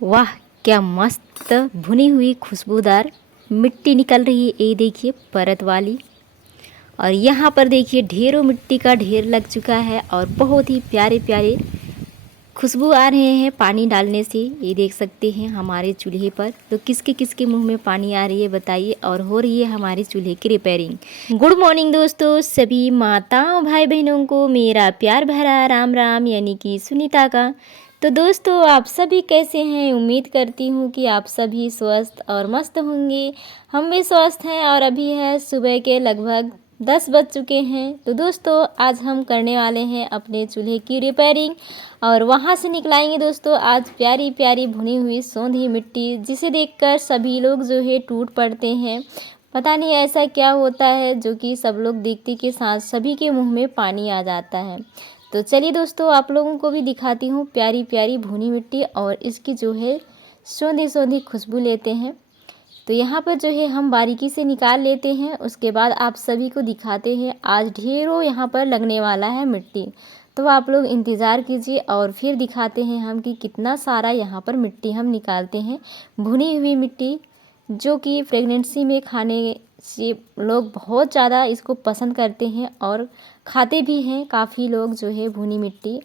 वाह, क्या मस्त भुनी हुई खुशबूदार मिट्टी निकल रही है। ये देखिए परत वाली। और यहाँ पर देखिए ढेरों मिट्टी का ढेर लग चुका है और बहुत ही प्यारे प्यारे खुशबू आ रहे हैं पानी डालने से। ये देख सकते हैं हमारे चूल्हे पर। तो किसके किसके मुंह में पानी आ रही है बताइए। और हो रही है हमारे चूल्हे की रिपेयरिंग। गुड मॉर्निंग दोस्तों, सभी माताओं भाई बहनों को मेरा प्यार भरा राम राम, यानी कि सुनीता का। तो दोस्तों आप सभी कैसे हैं? उम्मीद करती हूँ कि आप सभी स्वस्थ और मस्त होंगे। हम भी स्वस्थ हैं और अभी है सुबह के लगभग 10 बज चुके हैं। तो दोस्तों आज हम करने वाले हैं अपने चूल्हे की रिपेयरिंग और वहाँ से निकलाएंगे दोस्तों आज प्यारी प्यारी भुनी हुई सोंधी मिट्टी, जिसे देखकर सभी लोग जो है टूट पड़ते हैं। पता नहीं ऐसा क्या होता है जो कि सब लोग देखते के साथ सभी के मुंह में पानी आ जाता है। तो चलिए दोस्तों आप लोगों को भी दिखाती हूँ प्यारी प्यारी भुनी मिट्टी और इसकी जो है सोंधी सोंधी खुशबू लेते हैं। तो यहाँ पर जो है हम बारीकी से निकाल लेते हैं, उसके बाद आप सभी को दिखाते हैं। आज ढेरों यहाँ पर लगने वाला है मिट्टी, तो आप लोग इंतज़ार कीजिए और फिर दिखाते हैं हम कि कितना सारा यहाँ पर मिट्टी हम निकालते हैं। भुनी हुई मिट्टी जो कि प्रेगनेंसी में खाने से लोग बहुत ज़्यादा इसको पसंद करते हैं और खाते भी हैं काफ़ी लोग जो है भुनी मिट्टी।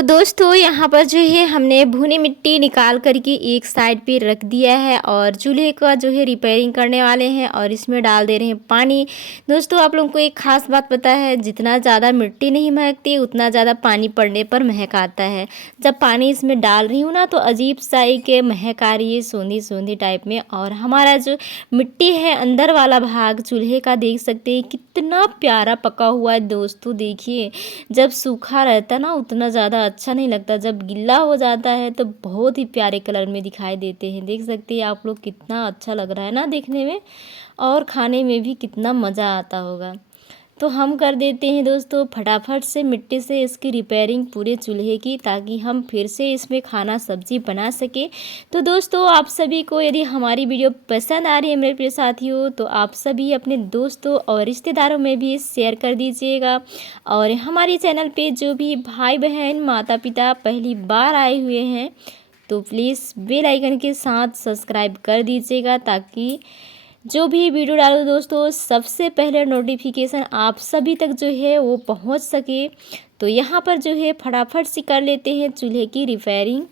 तो दोस्तों यहाँ पर जो है हमने भुनी मिट्टी निकाल करके एक साइड पे रख दिया है और चूल्हे का जो है रिपेयरिंग करने वाले हैं और इसमें डाल दे रहे हैं पानी। दोस्तों आप लोगों को एक ख़ास बात पता है, जितना ज़्यादा मिट्टी नहीं महकती उतना ज़्यादा पानी पड़ने पर महक आता है। जब पानी इसमें डाल रही हूँ ना तो अजीब सा एक महक आ रही है सूंधी सूंधी टाइप में। और हमारा जो मिट्टी है अंदर वाला भाग चूल्हे का देख सकते हैं कितना प्यारा पका हुआ है। दोस्तों देखिए, जब सूखा रहता है ना उतना ज़्यादा अच्छा नहीं लगता, जब गीला हो जाता है तो बहुत ही प्यारे कलर में दिखाई देते हैं। देख सकते हैं आप लोग कितना अच्छा लग रहा है ना देखने में, और खाने में भी कितना मज़ा आता होगा। तो हम कर देते हैं दोस्तों फटाफट से मिट्टी से इसकी रिपेयरिंग पूरे चूल्हे की, ताकि हम फिर से इसमें खाना सब्जी बना सके। तो दोस्तों आप सभी को यदि हमारी वीडियो पसंद आ रही है मेरे प्रिय साथियों, तो आप सभी अपने दोस्तों और रिश्तेदारों में भी शेयर कर दीजिएगा। और हमारे चैनल पे जो भी भाई बहन माता पिता पहली बार आए हुए हैं तो प्लीज़ बेल आइकन के साथ सब्सक्राइब कर दीजिएगा, ताकि जो भी वीडियो डालो दोस्तों सबसे पहले नोटिफिकेशन आप सभी तक जो है वो पहुंच सके। तो यहाँ पर जो है फटाफट से कर लेते हैं चूल्हे की रिपेयरिंग।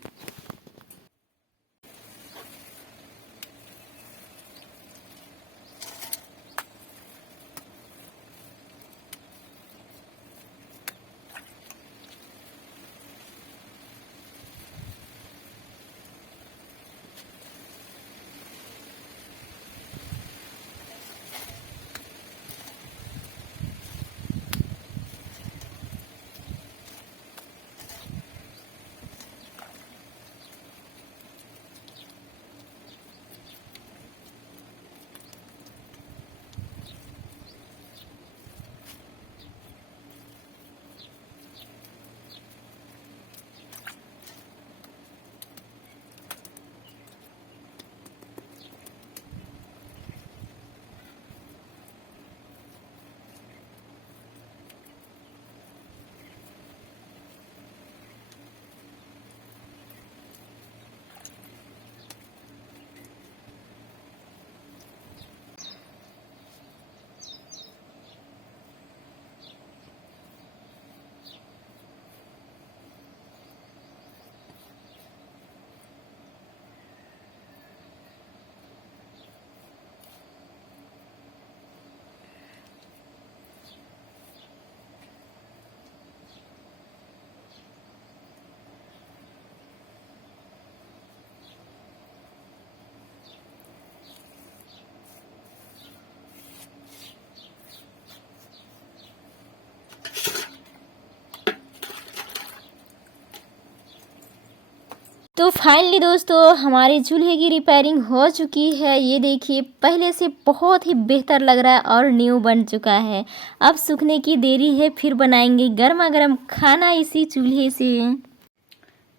तो फाइनली दोस्तों हमारे चूल्हे की रिपेयरिंग हो चुकी है। ये देखिए पहले से बहुत ही बेहतर लग रहा है और न्यू बन चुका है। अब सूखने की देरी है, फिर बनाएंगे गर्मा गर्म खाना इसी चूल्हे से।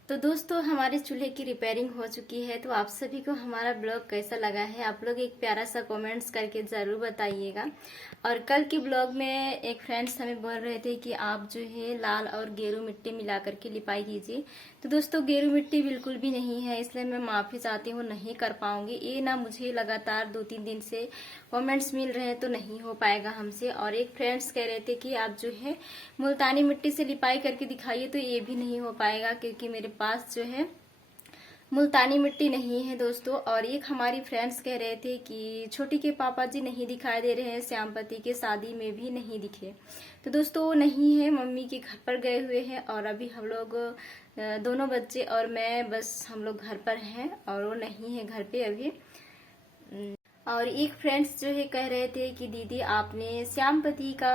तो दोस्तों हमारे चूल्हे की रिपेयरिंग हो चुकी है। तो आप सभी को हमारा ब्लॉग कैसा लगा है आप लोग एक प्यारा सा कमेंट्स करके ज़रूर बताइएगा। और कल की ब्लॉग में एक फ्रेंड्स हमें बोल रहे थे कि आप जो है लाल और गेरू मिट्टी मिला करके लिपाई कीजिए। तो दोस्तों गेरू मिट्टी बिल्कुल भी नहीं है, इसलिए मैं माफ़ी चाहती हूँ, नहीं कर पाऊंगी। ये ना मुझे लगातार 2-3 दिन से कमेंट्स मिल रहे हैं तो नहीं हो पाएगा हमसे। और एक फ्रेंड्स कह रहे थे कि आप जो है मुल्तानी मिट्टी से लिपाई करके दिखाइए, तो ये भी नहीं हो पाएगा क्योंकि मेरे पास जो है मुल्तानी मिट्टी नहीं है दोस्तों। और एक हमारी फ्रेंड्स कह रहे थे कि छोटी के पापा जी नहीं दिखाई दे रहे हैं, श्यामपति के शादी में भी नहीं दिखे। तो दोस्तों वो नहीं है, मम्मी के घर पर गए हुए हैं और अभी हम लोग दोनों बच्चे और मैं बस हम लोग घर पर हैं और वो नहीं है घर पे अभी। और एक फ्रेंड्स जो है कह रहे थे कि दीदी आपने श्यामपति का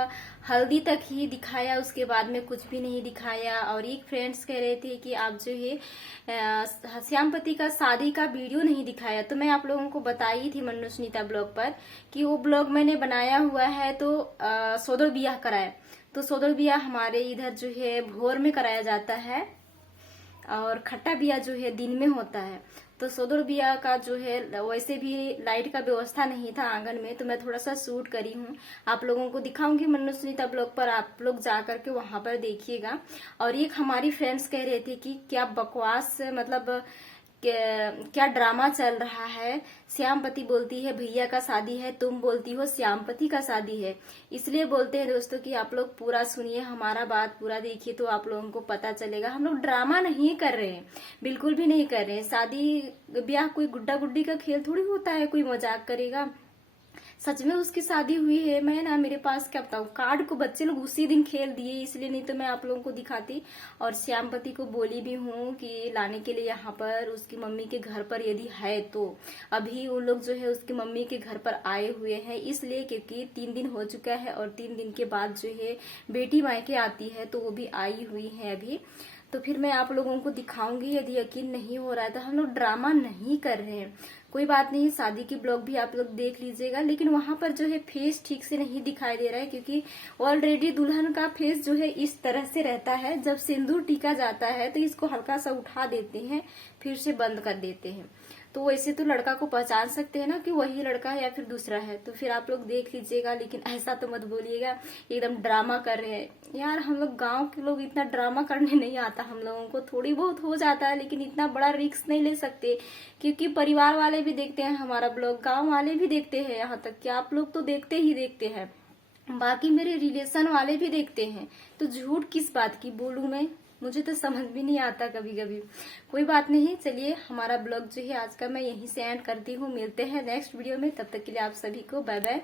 हल्दी तक ही दिखाया, उसके बाद में कुछ भी नहीं दिखाया। और एक फ्रेंड्स कह रहे थे कि आप जो है श्यामपति का शादी का वीडियो नहीं दिखाया। तो मैं आप लोगों को बताई थी मन्नू सुनीता ब्लॉग पर कि वो ब्लॉग मैंने बनाया हुआ है। तो सोदर बियाह कराया, तो सोदर बियाह हमारे इधर जो है भोर में कराया जाता है और खट्टा बिया जो है दिन में होता है। तो सोदर बिया का जो है वैसे भी लाइट का व्यवस्था नहीं था आंगन में, तो मैं थोड़ा सा शूट करी हूँ, आप लोगों को दिखाऊंगी मन्नू सुनीता ब्लॉग पर, आप लोग जा करके वहां पर देखिएगा। और एक हमारी फ्रेंड्स कह रहे थे कि क्या बकवास मतलब क्या ड्रामा चल रहा है। श्यामपति बोलती है भैया का शादी है, तुम बोलती हो श्यामपति का शादी है। इसलिए बोलते हैं दोस्तों कि आप लोग पूरा सुनिए, हमारा बात पूरा देखिए तो आप लोगों को पता चलेगा। हम लोग ड्रामा नहीं कर रहे हैं, बिल्कुल भी नहीं कर रहे हैं। शादी ब्याह कोई गुड्डा गुड्डी का खेल थोड़ी होता है, कोई मजाक करेगा। सच में उसकी शादी हुई है। मैं ना, मेरे पास क्या बताऊं, कार्ड को बच्चे लोग उसी दिन खेल दिए, इसलिए नहीं तो मैं आप लोगों को दिखाती। और श्यामपति को बोली भी हूँ कि लाने के लिए यहाँ पर उसकी मम्मी के घर पर यदि है तो। अभी वो लोग जो है उसकी मम्मी के घर पर आए हुए हैं, इसलिए क्योंकि 3 दिन हो चुका है और 3 दिन के बाद जो है बेटी मायके आती है, तो वो भी आई हुई है अभी। तो फिर मैं आप लोगों को दिखाऊंगी। यदि यकीन नहीं हो रहा है तो हम लोग ड्रामा नहीं कर रहे हैं, कोई बात नहीं। शादी की ब्लॉग भी आप लोग देख लीजिएगा, लेकिन वहां पर जो है फेस ठीक से नहीं दिखाई दे रहा है, क्योंकि ऑलरेडी दुल्हन का फेस जो है इस तरह से रहता है। जब सिंदूर टीका जाता है तो इसको हल्का सा उठा देते हैं, फिर से बंद कर देते हैं। तो वैसे तो लड़का को पहचान सकते हैं ना कि वही लड़का है या फिर दूसरा है। तो फिर आप लोग देख लीजिएगा, लेकिन ऐसा तो मत बोलिएगा एकदम ड्रामा कर रहे हैं। यार हम लोग गांव के लोग, इतना ड्रामा करने नहीं आता हम लोगों को। थोड़ी बहुत हो जाता है, लेकिन इतना बड़ा रिस्क नहीं ले सकते, क्योंकि परिवार वाले भी देखते हैं हमारा ब्लॉग, गाँव वाले भी देखते हैं, यहाँ तक कि आप लोग तो देखते ही देखते हैं, बाकी मेरे रिलेशन वाले भी देखते हैं। तो झूठ किस बात की बोलूं मैं, मुझे तो समझ भी नहीं आता कभी कभी। कोई बात नहीं, चलिए हमारा ब्लॉग जो है आज का मैं यहीं से एंड करती हूँ। मिलते हैं नेक्स्ट वीडियो में, तब तक के लिए आप सभी को बाय बाय।